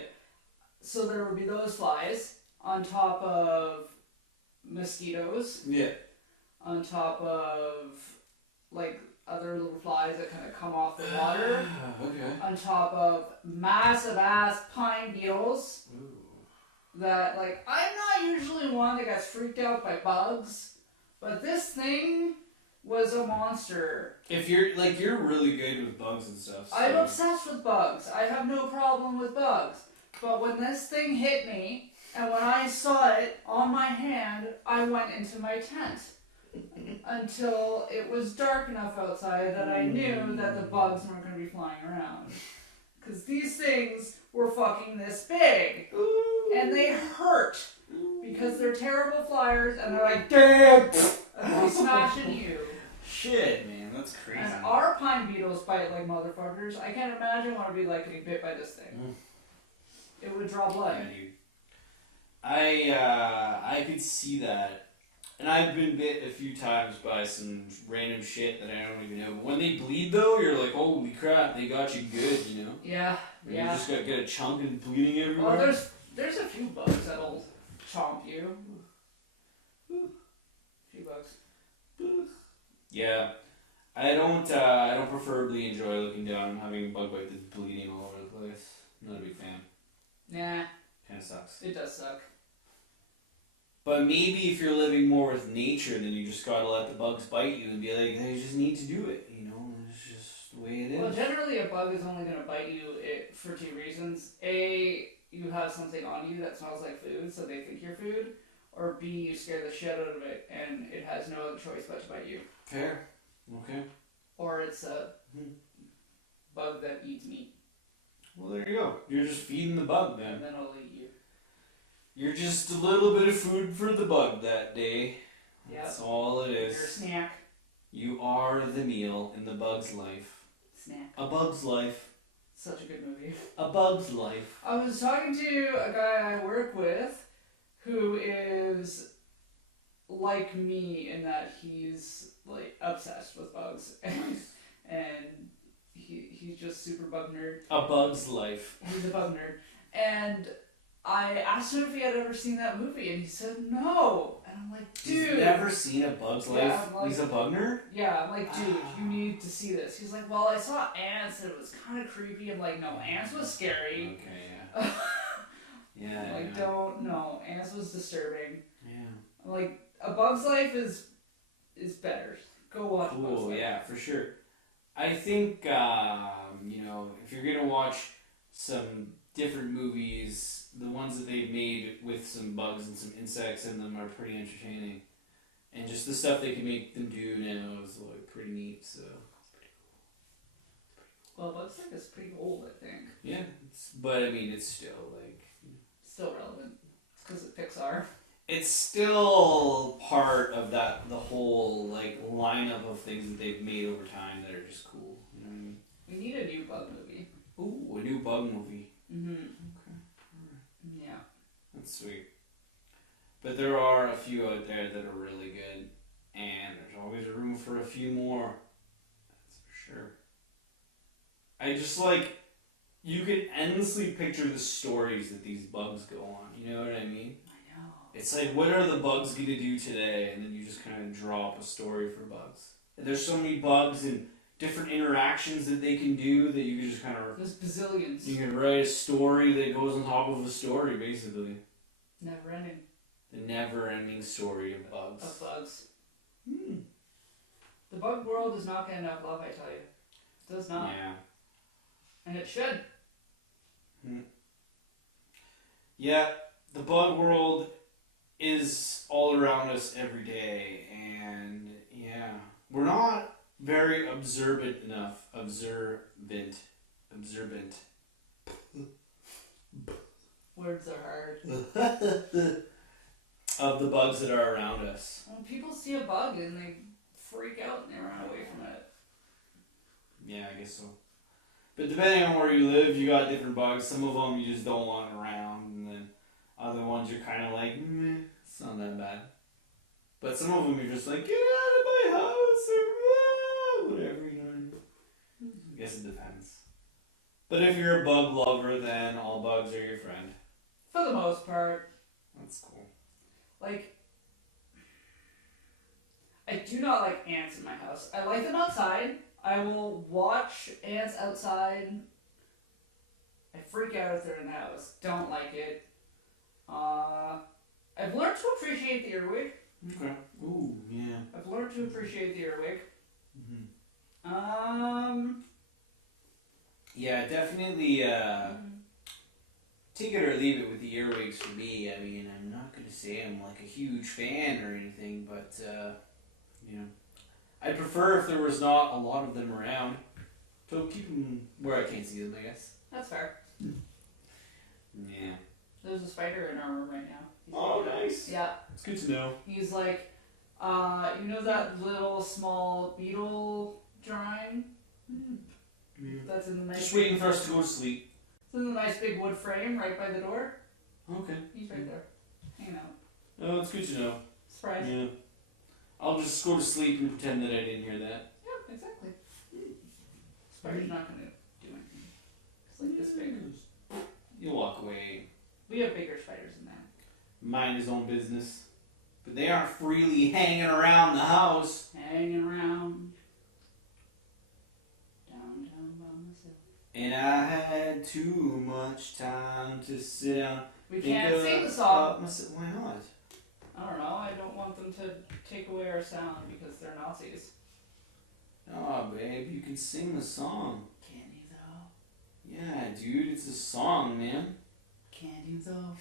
So there would be those flies on top of mosquitoes. Yeah. On top of other little flies that kind of come off the water. Okay. On top of massive ass pine beetles. Ooh. That I'm not usually one that gets freaked out by bugs, but this thing was a monster. If you're really good with bugs and stuff. So. I'm obsessed with bugs. I have no problem with bugs. But when this thing hit me, and when I saw it on my hand, I went into my tent. Until it was dark enough outside that I knew that the bugs weren't going to be flying around. Because these things were fucking this big. And they hurt. Because they're terrible flyers, and they're like, damn! And they smash into you. Shit, man, that's crazy. And our pine beetles bite like motherfuckers. I can't imagine what it'd be like getting bit by this thing. It would draw blood. Yeah, dude. I could see that. And I've been bit a few times by some random shit that I don't even know. But when they bleed, though, you're like, holy crap, they got you good, you know? Yeah, You just got to get a chunk and bleeding everywhere. Well, there's a few bugs that'll chomp you. A few bugs. Yeah. I don't preferably enjoy looking down and having a bug bite that's bleeding all over the place. I'm not a big fan. Nah. Kinda sucks. It does suck. But maybe if you're living more with nature, then you just gotta let the bugs bite you and be like, they just need to do it, you know? It's just the way it is. Well, generally a bug is only going to bite you for two reasons. A, you have something on you that smells like food, so they think you're food. Or B, you scare the shit out of it, and it has no other choice but to bite you. Fair. Okay. Or it's a bug that eats meat. Well, there you go. You're just feeding the bug then. And then I'll eat you. You're just a little bit of food for the bug that day. Yep. That's all it is. You're a snack. You are the meal in the bug's life. Snack. A bug's life. Such a good movie. A bug's life. I was talking to a guy I work with who is like me in that he's like obsessed with bugs and he's just super bug nerd. A bug's life. He's a bug nerd. And I asked him if he had ever seen that movie and he said no. And I'm like, dude. He's never seen a bug's life? Yeah, I'm like, he's a bug nerd? Yeah, I'm like, dude, you need to see this. He's like, well, I saw ants and it was kind of creepy. I'm like, no, ants was scary. Okay, yeah. Yeah. I'm like, don't, no, ants was disturbing. Yeah. I'm like, A Bug's Life is better. Go watch Bug's Cool, Life. yeah, for sure. I think, if you're going to watch some different movies, the ones that they've made with some bugs and some insects in them are pretty entertaining. And just the stuff they can make them do now is like pretty neat, so it's pretty cool. Well, Bug's Life is pretty old, I think. Yeah, but I mean, it's still like... Still relevant. It's because it's Pixar. It's still part of the whole like lineup of things that they've made over time that are just cool. You know what I mean? We need a new bug movie. Ooh, a new bug movie. Mm-hmm. Okay. Yeah. That's sweet. But there are a few out there that are really good, and there's always room for a few more. That's for sure. I just like, you can endlessly picture the stories that these bugs go on. You know what I mean? I know. It's like, what are the bugs going to do today? And then you just kind of draw up a story for bugs. And there's so many bugs and different interactions that they can do that you can just kind of... There's bazillions. You can write a story that goes on top of a story, basically. Never ending. The never-ending story of bugs. Of bugs. Hmm. The bug world does not get enough love, I tell you. It does not. Yeah. And it should. Yeah, the bug world is all around us every day, and yeah, we're not very observant enough. Observant. Words are hard. Of the bugs that are around us. When people see a bug and they freak out and they run away from it. Yeah, I guess so. But depending on where you live, you got different bugs. Some of them you just don't want around, and then other ones you're kind of like, meh, it's not that bad. But some of them you're just like, get out of my house, or whatever, you know what I mean? I guess it depends. But if you're a bug lover, then all bugs are your friend. For the most part. That's cool. Like, I do not like ants in my house. I like them outside. I will watch ants outside. I freak out if they're in the house. Don't like it. I've learned to appreciate the earwig. Okay. Ooh, yeah. I've learned to appreciate the earwig. Mm-hmm. Yeah, definitely, take it or leave it with the earwigs for me. I mean, I'm not going to say I'm like a huge fan or anything, but, I'd prefer if there was not a lot of them around. So keep them where I can't see them, I guess. That's fair. Yeah. There's a spider in our room right now. Oh, nice. Yeah. It's good to know. He's like, you know that little small beetle drawing? Yeah. That's in the nice... Just waiting for us to go to sleep. It's in the nice big wood frame right by the door. Okay. He's right there. Hanging out. Oh, it's good to know. Surprise. Yeah. I'll just go to sleep and pretend that I didn't hear that. Yeah, exactly. Spider's not going to do anything. It's like this big. You'll walk away. We have bigger spiders than that. Mind his own business. But they aren't freely hanging around the house. Hanging around. Downtown by myself. And I had too much time to sit down. We can't sing the song. Why not? I don't know. I don't want them to take away our sound because they're Nazis. Oh, babe, you can sing the song. Can you though? Yeah, dude, it's a song, man. Can you though?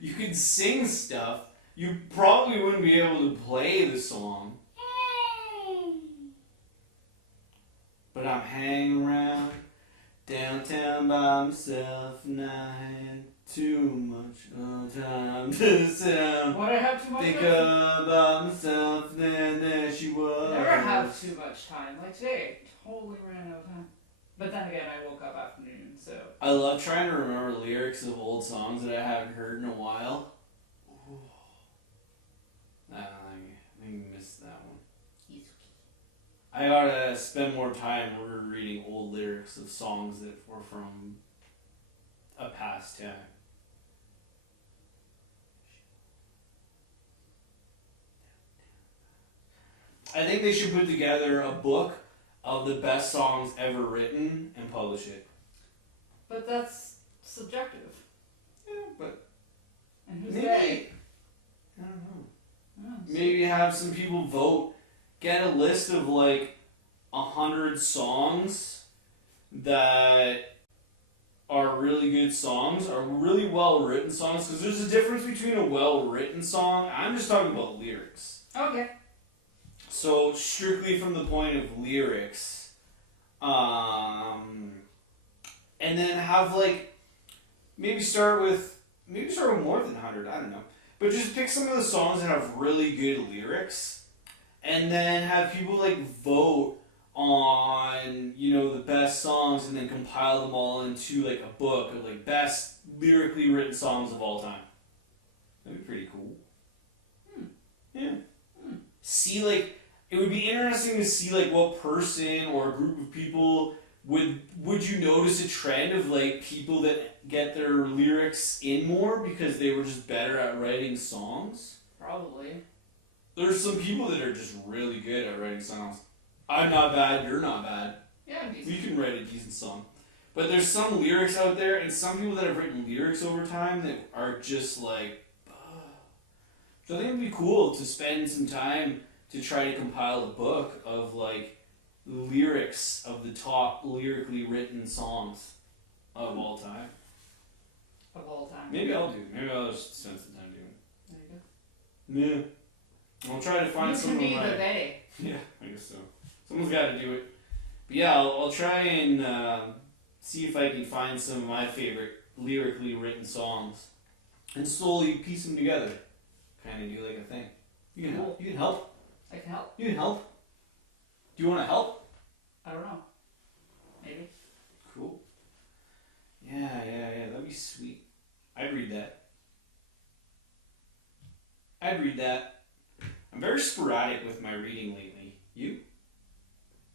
You can sing stuff. You probably wouldn't be able to play the song. But I'm hanging around Downtown by myself, and I had too much time to sit down. What I have too much Think of? about myself, then there she was. Never have too much time. Like today, totally ran out of time. But then again, I woke up afternoon, so. I love trying to remember lyrics of old songs that I haven't heard in a while. Ooh. I missed that one. I gotta spend more time reading old lyrics of songs that were from a past time. I think they should put together a book of the best songs ever written and publish it. But that's subjective. Yeah, but And who's maybe, they? I don't know. Oh, Maybe have some people vote. Get a list of like 100 songs that are really good songs, are really well written songs. Because there's a difference between a well written song. I'm just talking about lyrics. Okay. So strictly from the point of lyrics, and then have like maybe start with more than 100. I don't know, but just pick some of the songs that have really good lyrics, and then have people like vote on the best songs, and then compile them all into like a book of like best lyrically written songs of all time. That'd be pretty cool. Yeah. See like. It would be interesting to see like what person or a group of people would you notice a trend of like people that get their lyrics in more because they were just better at writing songs? Probably. There's some people that are just really good at writing songs. I'm not bad, you're not bad. Yeah, We can write a decent song. But there's some lyrics out there and some people that have written lyrics over time that are just like so I think it would be cool to spend some time to try to compile a book of like lyrics of the top lyrically written songs of all time. Of all time. Maybe I'll do it. Maybe I'll just spend some time doing There you go. it. Yeah. I'll try to find You some can of be my... the they. Yeah, I guess so. Someone's got to do it. But yeah, I'll try and see if I can find some of my favorite lyrically written songs and slowly piece them together. Kind of do like a thing. You can help. You can help. I can help. You can help. Do you want to help? I don't know. Maybe. Cool. Yeah, that'd be sweet. I'd read that. I'm very sporadic with my reading lately. You?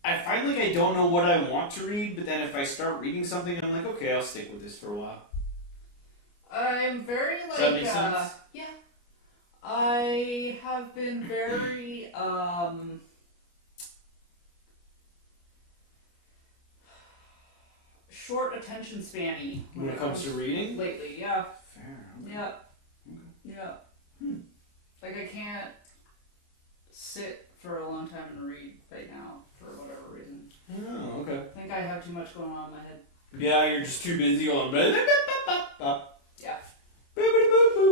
I find like I don't know what I want to read, but then if I start reading something, I'm like, okay, I'll stick with this for a while. I'm very like Does that make sense? yeah. I have been very short attention spanny When it comes to reading? lately. Yeah. Fair. Okay. Yeah. Okay. Yeah. Like I can't sit for a long time and read right now for whatever reason. Oh, okay. I think I have too much going on in my head. Yeah, you're just too busy going. Yeah.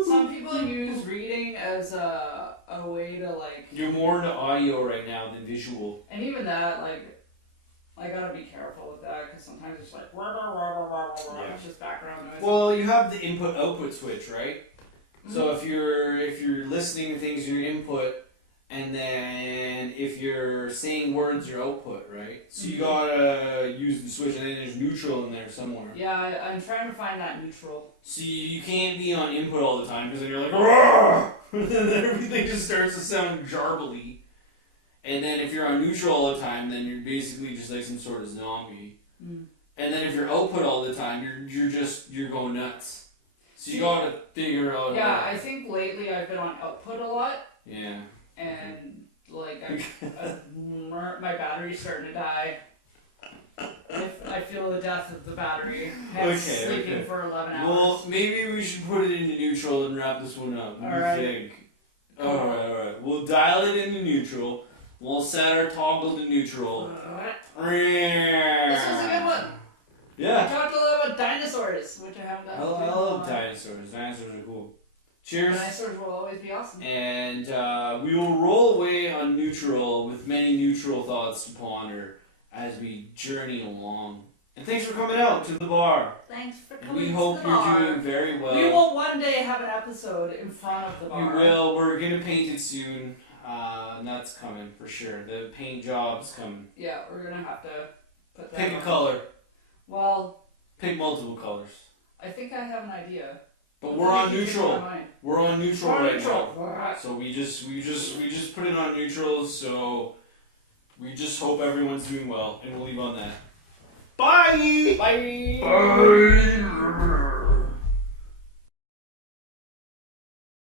Some people use reading as a way to like. You're more into audio right now than visual. And even that, like, I gotta be careful with that because sometimes it's like, Yeah. it's just background noise. Well, you have the input-output switch, right? So if you're listening to things, your input, and then if you're saying words, your output, right? So you gotta use the switch, and then there's neutral in there somewhere. Yeah, I'm trying to find that neutral. So you can't be on input all the time because then you're like, "Roar!" And then everything just starts to sound jarbly. And then if you're on neutral all the time, then you're basically just like some sort of zombie. And then if you're output all the time, you're going nuts. So you gotta figure out. Yeah, I think lately I've been on output a lot. Yeah. And like my battery's starting to die. I feel the death of the battery. Hence sleeping for 11 hours. Well, maybe we should put it into neutral and wrap this one up. What do you think? Alright. We'll dial it into neutral. We'll set our toggle to neutral. This was a good one. Yeah. We talked a lot about dinosaurs, which I haven't done. I love dinosaurs. Dinosaurs are cool. Cheers. Dinosaurs will always be awesome. And we will roll away on neutral with many neutral thoughts to ponder as we journey along And thanks for coming out to the bar. Thanks for And coming we to hope the you're bar. doing very well. We will one day have an episode in front of the We bar. will. We're gonna paint it soon. And that's coming for sure. The paint job's coming. Yeah, we're gonna have to put that Pick a on. color. Well, Pick multiple colors. I think I have an idea. But What we're do you on think is in neutral. my mind? We're on neutral We're on right neutral. now. So we just put it on neutrals. So we just hope everyone's doing well, and we'll leave on that. Bye. Bye. Bye.